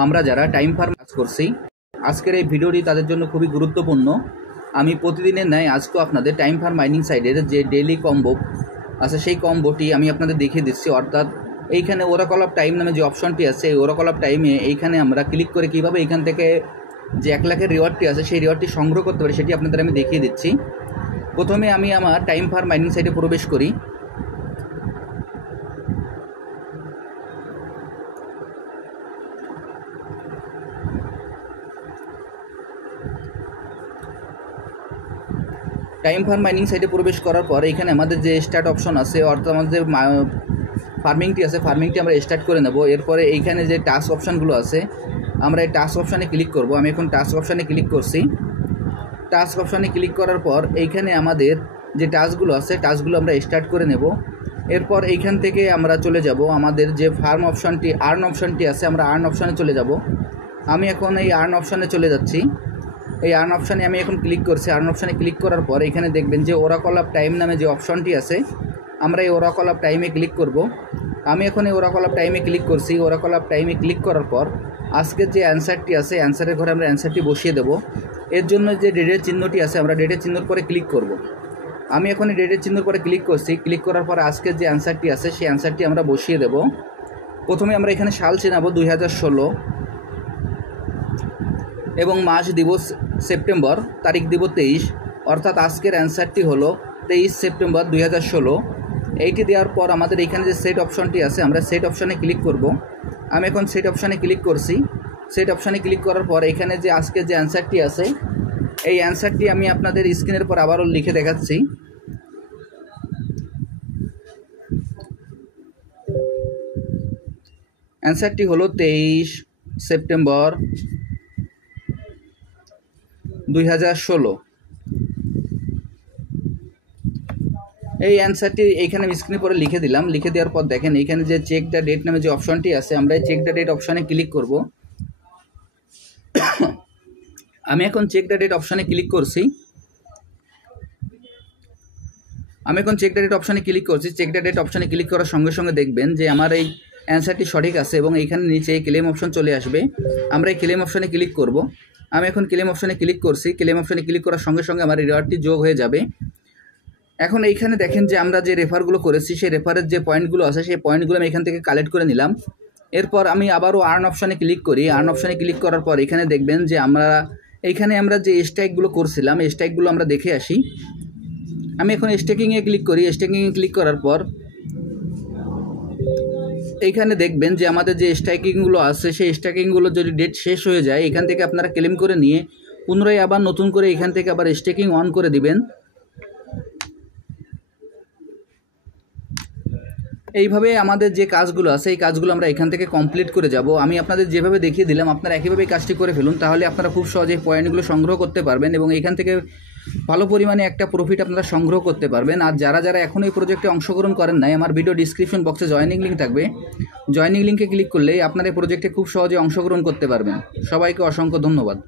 আমরা যারা time farm কাজ করছি, আজকের এই ভিডিওটি তাদের জন্য খুবই গুরুত্বপূর্ণ। আমি প্রতিদিনের ন্যায় আজকেও আপনাদের টাইম ফার্ম মাইনিং সাইডের যে ডেইলি কম্বো আছে সেই কম্বোটি আমি আপনাদের দেখিয়ে দিচ্ছি। অর্থাৎ এইখানে ওরাকল অফ টাইম নামে যে অপশনটি আছে, এই ওরাকল অফ টাইমে এইখানে আমরা ক্লিক করে কীভাবে এইখান থেকে যে 1 লাখের রিওয়ার্ডটি আছে সেই রিওয়ার্ডটি সংগ্রহ করতে পারি সেটি আপনাদের আমি দেখিয়ে দিচ্ছি। প্রথমে আমি আমার টাইম ফার্ম মাইনিং সাইটে প্রবেশ করি। টাইম ফার্ম মাইনিং সাইটে প্রবেশ করার পর এখানে আমাদের যে স্টার্ট অপশন আছে, অর্থাৎ আমাদের ফার্মিংটি আছে, ফার্মিংটি আমরা স্টার্ট করে নেব। এরপরে এইখানে যে টাস্ক অপশানগুলো আছে, আমরা এই টাস্ক অপশানে ক্লিক করব। আমি এখন টাস্ক অপশানে ক্লিক করছি। টাস্ক অপশানে ক্লিক করার পর এইখানে আমাদের যে টাস্কগুলো আছে, টাস্কগুলো আমরা স্টার্ট করে নেব। এরপর এইখান থেকে আমরা চলে যাব আমাদের যে ফার্ম অপশানটি, আর্ন অপশানটি আছে, আমরা আর্ন অপশানে চলে যাব। আমি এখন এই আর্ন অপশানে চলে যাচ্ছি। এই আর্ন অপশানে আমি এখন ক্লিক করছি। আর্ন অপশানে ক্লিক করার পর এখানে দেখবেন যে ওরাকল অফ টাইম নামে যে অপশনটি আছে, আমরা এই ওরাকল অফ টাইমে ক্লিক করব। আমি এখন এই ওরাকল অফ টাইমে ক্লিক করছি। ওরাকল অফ টাইমে ক্লিক করার পর আজকের যে অ্যান্সারটি আছে, অ্যান্সারের ঘরে আমরা অ্যান্সারটি বসিয়ে দেব। এর জন্য যে ডেটের চিহ্নটি আছে, আমরা ডেটের চিহ্নর পরে ক্লিক করব। আমি এখন এই ডেটের চিহ্নর পরে ক্লিক করছি। ক্লিক করার পর আজকের যে অ্যান্সারটি আছে সেই অ্যান্সারটি আমরা বসিয়ে দেব। প্রথমে আমরা এখানে সাল চেনাবো 2016 এবং মাস দিব সেপ্টেম্বর, তারিখ দিব 23, অর্থাৎ আজকের অ্যান্সারটি হলো 23 সেপ্টেম্বর 2016। এইটি দেওয়ার পর আমাদের এখানে যে সেট অপশনটি আছে, আমরা সেট অপশানে ক্লিক করব। আমি এখন সেট অপশানে ক্লিক করছি। সেট অপশানে ক্লিক করার পর এখানে যে আজকের যে অ্যান্সারটি আছে, এই অ্যান্সারটি আমি আপনাদের স্ক্রিনের পর আবারও লিখে দেখাচ্ছি। অ্যান্সারটি হলো 23 সেপ্টেম্বর 2016। এই অ্যান্সারটি এইখানে আমি স্ক্রিনে পরে লিখে দিলাম। লিখে দেওয়ার পর দেখেন এইখানে যে চেক দ্য ডেট নামে যে অপশনটি আছে, আমরা এই চেক দ্য ডেট অপশানে ক্লিক করব। আমি এখন চেক দ্য ডেট অপশানে ক্লিক করছি। চেক দ্য ডেট অপশানে ক্লিক করার সঙ্গে সঙ্গে দেখবেন যে আমার এই অ্যান্সারটি সঠিক আছে এবং এইখানে নিচে এই ক্লেম অপশন চলে আসবে। আমরা এই ক্লেম অপশানে ক্লিক করব। আমি এখন ক্লেম অপশানে ক্লিক করছি। ক্লেম অপশানে ক্লিক করার সঙ্গে সঙ্গে আমার রিওয়ার্ডটি যোগ হয়ে যাবে। এখন এইখানে দেখেন যে আমরা যে রেফারগুলো করেছি, সেই রেফারের যে পয়েন্টগুলো আছে, সেই পয়েন্টগুলো আমি এখান থেকে কালেক্ট করে নিলাম। এরপর আমি আবারও আর্ন অপশানে ক্লিক করি। আর্ন অপশানে ক্লিক করার পর এখানে দেখবেন যে আমরা যে স্ট্রাইকগুলো করছিলাম, এই স্ট্রাইকগুলো আমরা দেখে আসি। আমি এখন স্টেকিংয়ে ক্লিক করি। স্টেকিংয়ে ক্লিক করার পর এইখানে দেখবেন যে আমাদের যে স্ট্রাইকিংগুলো আছে, সেই স্ট্রাইকিংগুলো যদি ডেট শেষ হয়ে যায়, এখান থেকে আপনারা ক্লেম করে নিয়ে পুনরায় আবার নতুন করে এখান থেকে আবার স্টেকিং অন করে দিবেন। এইভাবে আমাদের যে কাজগুলো আছে, এই কাজগুলো আমরা এখান থেকে কমপ্লিট করে যাব। আমি আপনাদের যেভাবে দেখিয়ে দিলাম, আপনারা একইভাবে কাজটি করে ফেলুন, তাহলে আপনারা খুব সহজে পয়েন্টগুলো সংগ্রহ করতে পারবেন এবং এখান থেকে ভালো পরিমাণে একটা প্রফিট আপনারা সংগ্রহ করতে পারবেন। আর যারা এখন এই প্রজেক্টে অংশগ্রহণ করেন নাই, আমার ভিডিও ডিসক্রিপশন বক্সে জয়েনিং লিঙ্ক থাকবে। জয়েনিং লিঙ্কে ক্লিক করলেই আপনারা এই প্রজেক্টে খুব সহজে অংশগ্রহণ করতে পারবেন। সবাইকে অসংখ্য ধন্যবাদ।